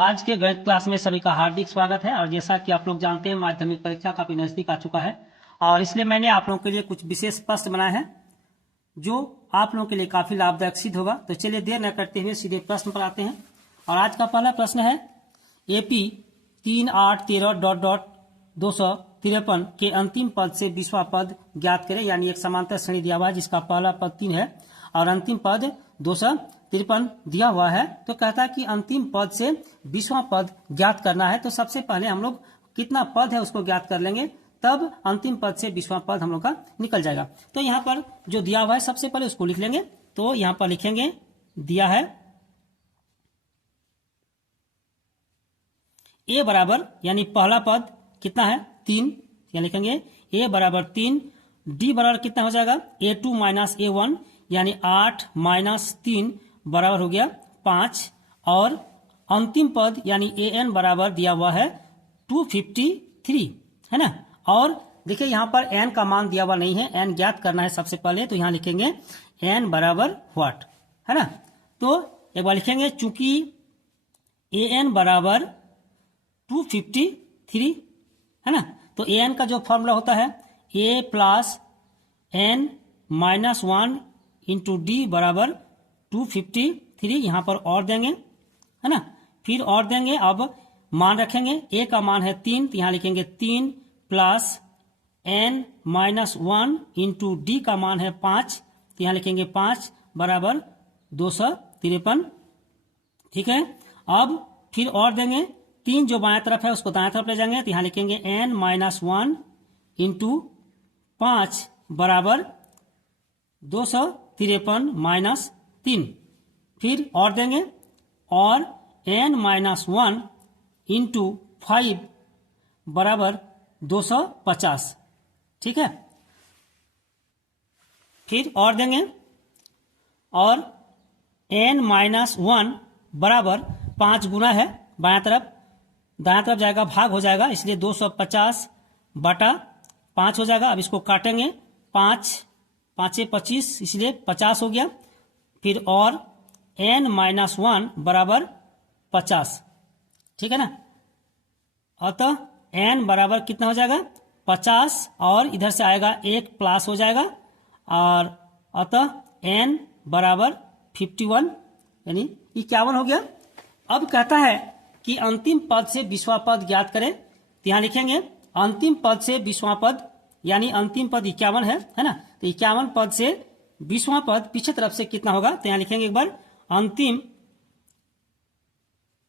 आज के गणित क्लास में सभी का हार्दिक स्वागत है। और जैसा कि आप लोग जानते हैं, माध्यमिक परीक्षा काफी नजदीक आ चुका है और इसलिए मैंने आप लोगों के लिए कुछ विशेष प्रश्न बनाए हैं जो आप लोगों के लिए काफी लाभदायक सिद्ध होगा। तो चलिए देर न करते हुए सीधे प्रश्न पर आते हैं। और आज का पहला प्रश्न है, एपी 3813 के अंतिम पद से 20वां पद ज्ञात करें। यानी एक समांतर श्रेणी दिया हुआ है जिसका पहला पद 3 है और अंतिम पद 253 दिया हुआ है। तो कहता है कि अंतिम पद से 20वां पद ज्ञात करना है। तो सबसे पहले हम लोग कितना पद है उसको ज्ञात कर लेंगे, तब अंतिम पद से 20वां पद हम लोग का निकल जाएगा। तो यहाँ पर जो दिया हुआ है सबसे पहले उसको लिख लेंगे। तो यहाँ पर लिखेंगे, दिया है ए बराबर, यानी पहला पद कितना है 3, यहाँ लिखेंगे ए बराबर 3, डी बराबर कितना हो जाएगा A2 माइनस A1, यानी 8 माइनस 3 बराबर हो गया 5। और अंतिम पद यानी AN बराबर दिया हुआ है 253, है ना। और देखिए यहाँ पर n का मान दिया हुआ नहीं है, n ज्ञात करना है सबसे पहले। तो यहाँ लिखेंगे n बराबर व्हाट, है ना। तो एक बार लिखेंगे, चूंकि AN बराबर 253 है ना, तो AN का जो फॉर्मूला होता है A plus N minus 1 into D बराबर 253। यहाँ पर और देंगे, है ना, फिर और देंगे। अब मान रखेंगे, A का मान है 3, तो यहाँ लिखेंगे 3 plus N minus 1 into D का मान है 5, तो यहाँ लिखेंगे 5 बराबर 253। ठीक है। अब फिर और देंगे, 3 जो बाएं तरफ है उसको दाएं तरफ ले जाएंगे, तो यहाँ लिखेंगे n माइनस 1 इंटू 5 बराबर 253 माइनस 3। फिर और देंगे, और n माइनस 1 इंटू 5 बराबर 250। ठीक है। फिर और देंगे, और n माइनस 1 बराबर 5 गुना है बाएं तरफ, दाएं तरफ जाएगा भाग हो जाएगा, इसलिए 250 बटा 5 हो जाएगा। अब इसको काटेंगे, 5 5 25, इसलिए 50 हो गया। फिर और n माइनस 1 बराबर 50, ठीक है ना। अतः n बराबर कितना हो जाएगा 50, और इधर से आएगा 1 प्लस हो जाएगा, और अतः n बराबर 51 यानी 51 हो गया। अब कहता है कि अंतिम पद से 20वां पद ज्ञात करें। तो यहाँ लिखेंगे अंतिम पद से 20वां पद, यानी अंतिम पद 51 है ना। तो 51 पद से 20वां पद पीछे तरफ से कितना होगा, तो यहाँ लिखेंगे एक बार, अंतिम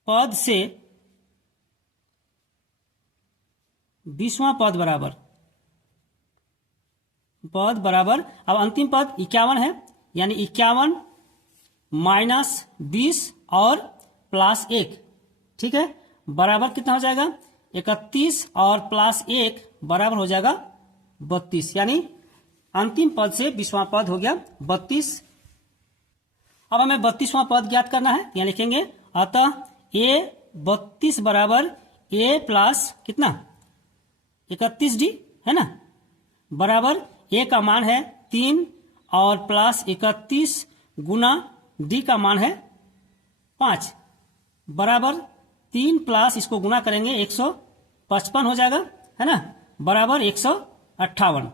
पद से 20वां पद बराबर, अब अंतिम पद 51 है, यानी 51 माइनस 20 और प्लस 1, ठीक है, बराबर कितना हो जाएगा 31, और प्लस 1 बराबर हो जाएगा 32। यानी अंतिम पद से 20वां पद हो गया 32। अब हमें 32वां पद ज्ञात करना है। यहाँ लिखेंगे, अतः A 32 बराबर A प्लस कितना 31D, है ना, बराबर A का मान है 3 और प्लस 31 गुना D का मान है 5 बराबर 3 प्लस इसको गुना करेंगे 155 हो जाएगा, है ना, बराबर 158।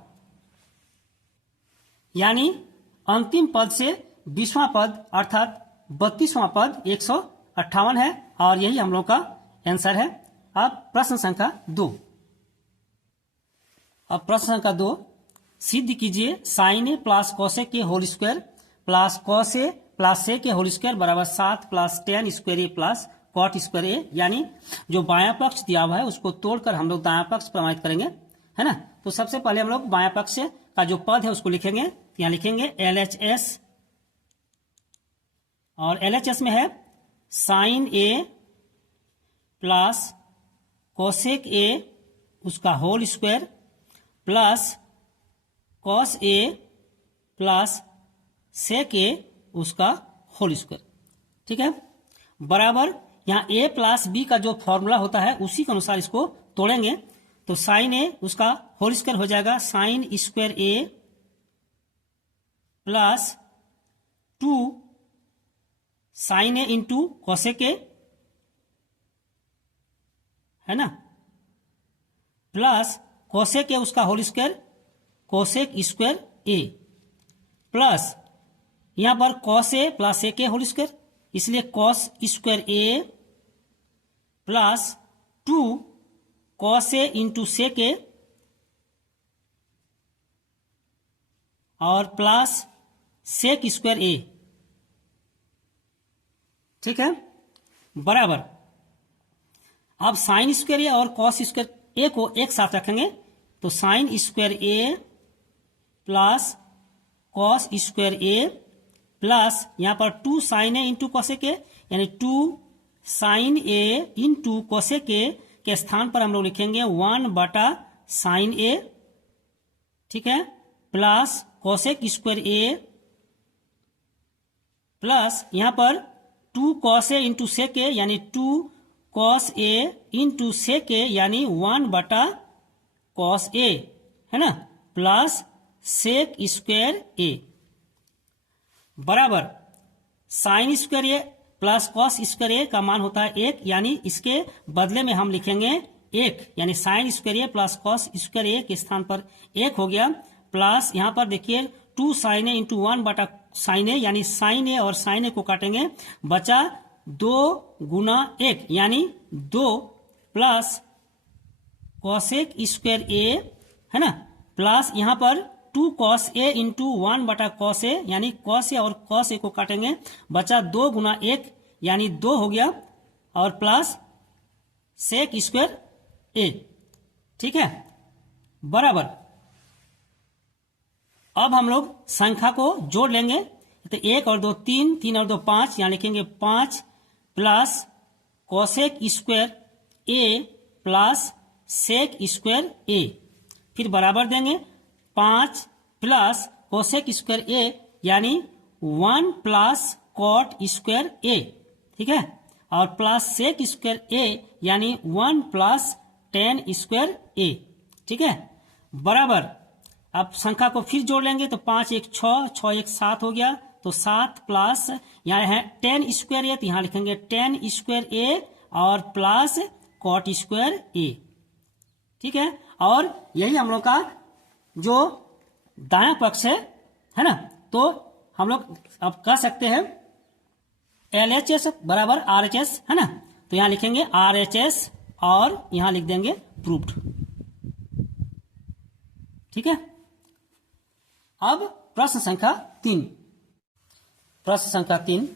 यानी अंतिम पद से 20वां पद अर्थात 32वां पद 158 है, और यही हम लोग का आंसर है। अब प्रश्न संख्या 2। अब प्रश्न संख्या 2, सिद्ध कीजिए साइन ए प्लस कॉस ए के whole square plus cos A plus से के होल स्क्वायर बराबर 7 plus tan square A plus cot square ए। यानी जो बायां पक्ष दिया हुआ है उसको तोड़कर हम लोग दायां पक्ष प्रमाणित करेंगे, है ना। तो सबसे पहले हम लोग बायां पक्ष का जो पद है उसको लिखेंगे। यहाँ लिखेंगे LHS, और LHS में है sine A plus cosec A उसका whole square plus cos A plus sec A उसका होल स्क्वायर, ठीक है, बराबर यहाँ a प्लस बी का जो फॉर्मूला होता है उसी के अनुसार इसको तोड़ेंगे। तो साइन ए उसका होल स्क्वायर हो जाएगा sine square A plus 2 sine A into cosec A है ना, प्लस कोसेक ए उसका whole square cosec square A, plus यहां पर कॉस ए प्लस ए के होल स्क्वायर, इसलिए cos square A plus 2 cos A into sec A और plus sec square ए, ठीक है, बराबर। अब साइन स्क्वायर ए और कॉस स्क्वायर ए को एक साथ रखेंगे तो sine square A plus cos square A plus यहां पर 2 sine A into cosec A, यानी 2 sine A into cosec A के स्थान पर हम लोग लिखेंगे 1 बटा साइन ए, ठीक है, plus cosec square A plus यहां पर 2 कॉस ए इंटू सेक ए, यानी 2 कॉस ए इंटू सेक ए, यानी 1 बटा कॉस ए, है ना, प्लस सेक स्क्वायर ए, बराबर sign square A plus cos square ए का मान होता है 1, यानी इसके बदले में हम लिखेंगे 1, यानी sign square A plus cos square ए के स्थान पर 1 हो गया, प्लस यहां पर देखिए 2 साइन ए इंटू 1 बटा साइन ए, यानी साइन ए और साइन ए को काटेंगे, बचा 2 गुना 1 यानी 2 प्लस कॉसेक स्क्वायर ए, है ना, प्लस यहां पर 2 कॉस ए इंटू 1 बटा कॉस ए, यानी कॉस ए और कॉस ए को काटेंगे, बचा 2 गुना 1 यानी 2 हो गया, और प्लस सेक स्क्वायर ए, ठीक है, बराबर। अब हम लोग संख्या को जोड़ लेंगे, तो 1 और 2 3, 3 और 2 5, यहां लिखेंगे 5 plus cosec square A plus sec square ए, फिर बराबर देंगे 5 प्लस कोसेक स्क्वायर ए, यानी 1 प्लस कॉट स्क्वायर ए, ठीक है, और प्लस सेक स्क्वायर ए, यानी 1 प्लस टेन स्क्वायर ए, ठीक है, बराबर। अब संख्या को फिर जोड़ लेंगे तो 5 1 6, 6 1 7 हो गया, तो 7 प्लस यहाँ है 10 स्क्वायर ए, तो यहाँ लिखेंगे 10 स्क्वायर ए और प्लस कॉट स्क्वायर ए, ठीक है, और यही हम लोग का जो दायां पक्ष है ना, तो हम लोग अब कह सकते हैं LHS बराबर RHS, है ना, तो यहां लिखेंगे RHS और यहां लिख देंगे प्रूव्ड, ठीक है। अब प्रश्न संख्या 3, प्रश्न संख्या 3,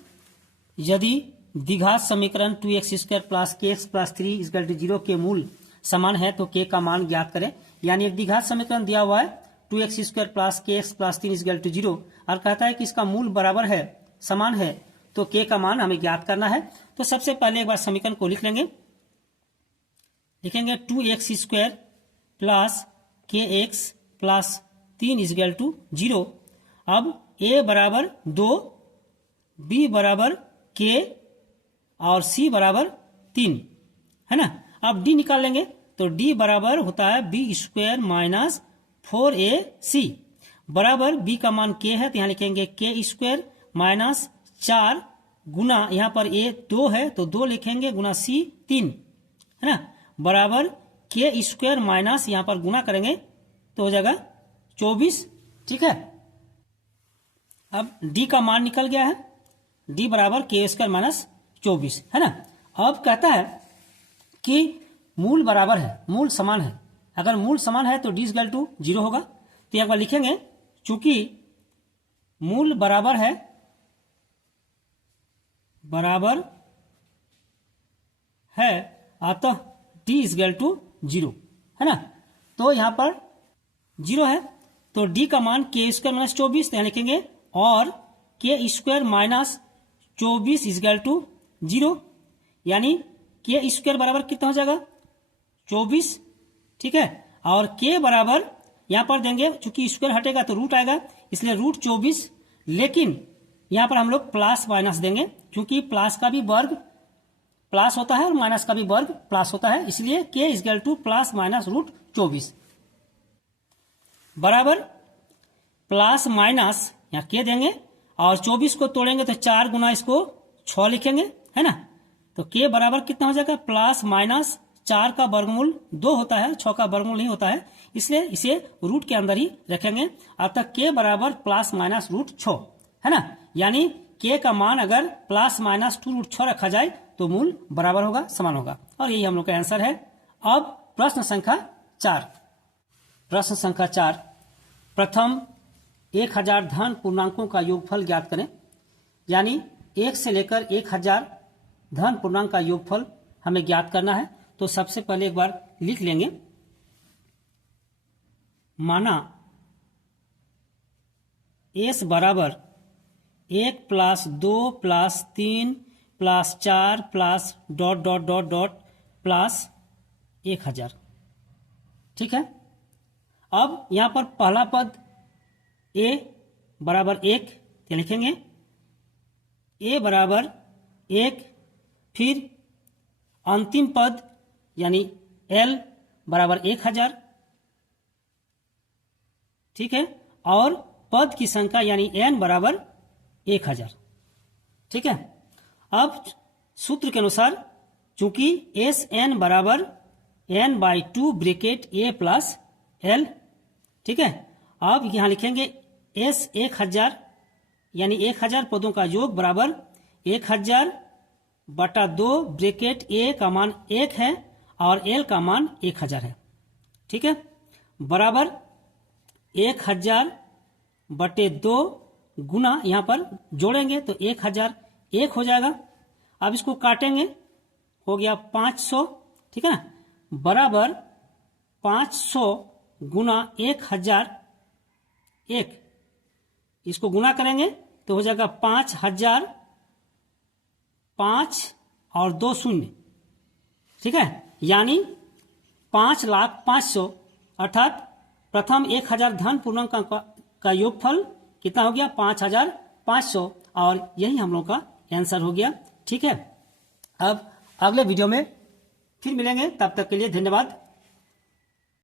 यदि द्विघात समीकरण 2x square plus kx plus 3 equal to 0 के मूल समान है तो k का मान ज्ञात करें। यानी एक द्विघात समीकरण दिया हुआ है 2x square plus kx plus 3 equal to 0 और कहता है कि इसका मूल बराबर है, समान है, तो k का मान हमें ज्ञात करना है। तो सबसे पहले एक बार समीकरण को लिख लेंगे, लिखेंगे 2x square plus kx plus 3 equal to 0। अब a बराबर 2, b बराबर k और c बराबर 3, है ना। अब d निकाल लेंगे तो d बराबर होता है b स्क्वायर माइनस 4ac बराबर b का मान k है, तो यहाँ लिखेंगे k स्क्वायर माइनस 4 गुना यहाँ पर a 2 है तो 2 लिखेंगे गुना c 3, है ना, बराबर k स्क्वायर माइनस यहाँ पर गुना करेंगे तो हो जाएगा 24, ठीक है। अब d का मान निकल गया है, d बराबर k स्क्वायर माइनस 24, है ना। अब कहता है कि मूल बराबर है, मूल समान है, अगर मूल समान है तो d इक्वल टू 0 होगा। तो एक बार लिखेंगे चूंकि मूल बराबर है, अतः d इक्वल टू 0, है ना। तो यहां पर 0 है तो d का मान k स्क्वायर माइनस 24, तो यहां लिखेंगे और k square minus 24 equal to 0, यानी k स्क्वायर बराबर कितना हो जाएगा 24, ठीक है। और k बराबर यहां पर देंगे, चूंकि स्क्वायर हटेगा तो रूट आएगा, इसलिए रूट 24, लेकिन यहां पर हम लोग प्लस माइनस देंगे, क्योंकि प्लस का भी वर्ग प्लस होता है और माइनस का भी वर्ग प्लस होता है, इसलिए k equal to plus minus root 24 बराबर प्लस माइनस यहाँ k देंगे और 24 को तोड़ेंगे तो 4 गुना इसको 6 लिखेंगे, है ना। तो k बराबर कितना हो जाएगा प्लस माइनस 4 का वर्गमूल 2 होता है, 6 का वर्गमूल नहीं होता है, इसलिए इसे रूट के अंदर ही रखेंगे। अतः k बराबर प्लस माइनस रूट 6 है ना, यानी k का मान अगर प्लस माइनस 2 रूट 6 रखा जाए तो मूल बराबर होगा, समान होगा, और यही हम लोग का आंसर है। अब प्रश्न संख्या 4। प्रश्न संख्या 4, प्रथम 1000 धन पूर्णांकों का योगफल ज्ञात करें। यानी 1 से लेकर 1000 धन पूर्णांक का योगफल हमें ज्ञात करना है। तो सबसे पहले एक बार लिख लेंगे, माना s बराबर 1 plus 2 plus 3 plus 4 plus dot dot dot dot plus 1000। ठीक है। अब यहां पर पहला पद a बराबर 1 लिखेंगे, a बराबर 1, फिर अंतिम पद यानी l बराबर 1000। ठीक है, और पद की संख्या यानी n बराबर 1000। ठीक है। अब सूत्र के अनुसार चूंकि एस एन बराबर n/2 bracket a plus l। ठीक है, अब यहां लिखेंगे s 1000 यानी 1000 पदों का योग बराबर 1000/2 ब्रैकेट a का मान 1 है और l का मान 1000 है। ठीक है, बराबर 1000/2 गुना यहां पर जोड़ेंगे तो 1001 हो जाएगा। अब इसको काटेंगे, हो गया 500। ठीक है ना, बराबर 500 गुना 1001, इसको गुना करेंगे तो हो जाएगा 5000, 5 और 2 शून्य। ठीक है, यानी 5,05,000 अर्थात प्रथम 1000 धन पूर्णांक का योगफल कितना हो गया 5,500, और यही हम लोग का आंसर हो गया। ठीक है, अब अगले वीडियो में फिर मिलेंगे, तब तक के लिए धन्यवाद।